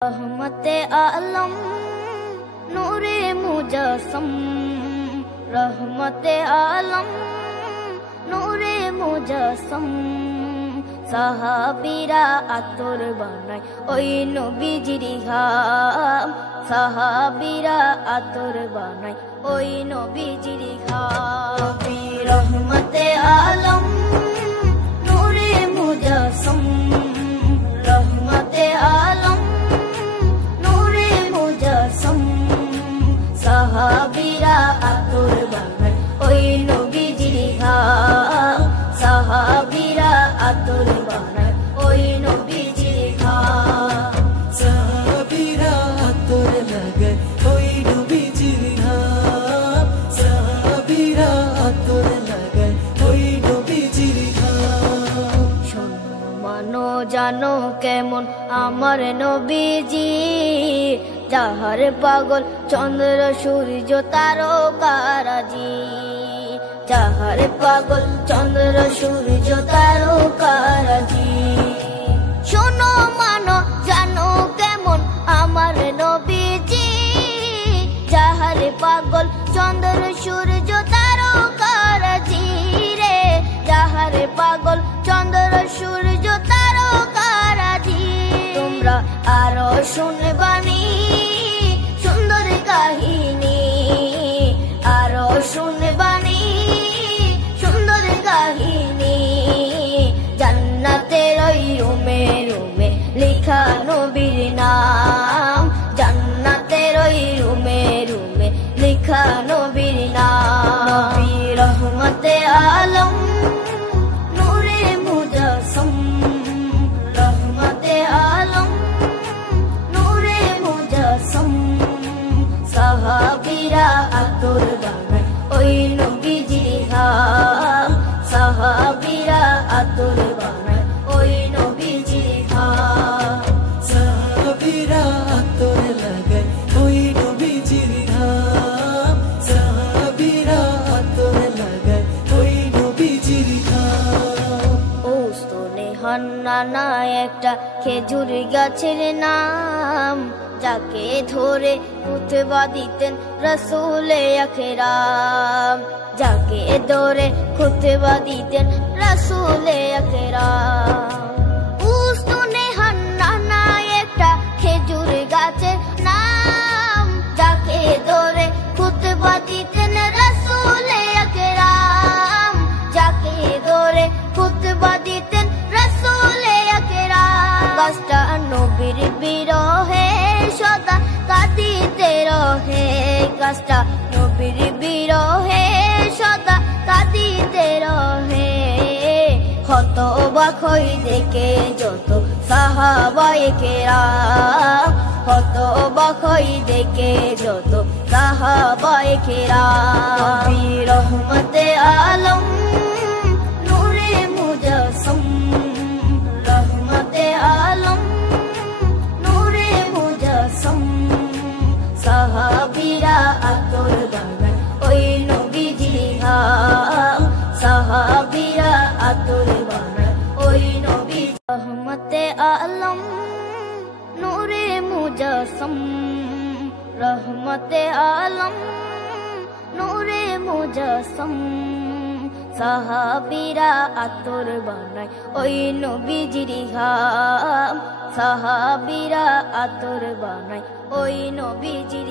रहमते आलम नूरे मुजस्सम रहमते आलम नूरे मुजस्सम साहाबीरा आतोर बानाय ओई नबीजिर घाम साहाबीरा आतोर बानाय ओई नबीजिर घाम रहमते आलम नूरे मुजस्सम रहमते आलम नूरे मुजस्सम साहाबीरा आतोर बानाय ओई नबीजिर घाम साहाबीरा आतोर बानाय ओई नबीजिर घाम साहाबीरा आतोर लागाय ओई नबीजिर घाम साहाबीरा आतोर लागाय ओई नबीजिर घाम शोनो मानो जानो केमन आमार नबीजी जाहार पागल चंद्र सूर्य तारकाराजी जाहार पागल चंद्र सूर्य तारकाराजी शोनो मानो जानो केमन आमार नबीजी जाहार पागल चंद्र सूर्य तारकाराजी रे जाहार पागल चंद्र सूर्य तारकाराजी তোমরা আরো শুনবানি সুন্দর কাহিনী আরো শুনবানি সুন্দর কাহিনী জান্নাতের ওই রুমে রুমে লেখা নবীর নাম জান্নাতের ওই রুমে রুমে লেখা নবীর নাম নবী রহমতে আলম নূরে মুজস্সম रहमते आलम नूरे मुजस्सम साहाबीरा आतोर बानाय ओई नबीजिर घाम साहाबीरा आतोर बानाय ओई नबीजिर घाम साहाबीरा आतोर लागाय ओई नबीजिर घाम साहाबीरा आतोर लागाय ओई नबीजिर घाम ওস্তনে হান্নানা একটা খেজুর গাছের নাম যাকে ধরে খুতবা দিতেন রাসূলে আকরাম যাকে ধরে খুতবা দিতেন রাসূলে আকরাম ওস্তনে হান্নানা একটা খেজুর গাছের নাম যাকে ধরে খুতবা দিতেন রাসূলে আকরাম যাকে ধরে খুতবা দিতেন রাসূলে আকরাম গাছটা নবীর বিরহে সদা কাঁদিতে রহে গাছটা নবীর বিরহে সদা কাঁদিতে রহে হতবাক হই দেখে যত সাহাবায়ে কেরাম হতবাক হই দেখে যত সাহাবায়ে কেরাম নবী রহমতে আলম नूरे मुजस्सम रहमते आलम नूरे मुजस्सम साहाबीरा आतोर बानाय ओई नबीजिर घाम साहाबीरा आतोर बानाय ओई नबी रहमते आलम नूरे मुजस्सम रहमते आलम नूरे मुजस्सम সাহাবীরা আতর বানায় ওই নবীজির ঘাম সাহাবীরা আতর বানায় ওই নবীজির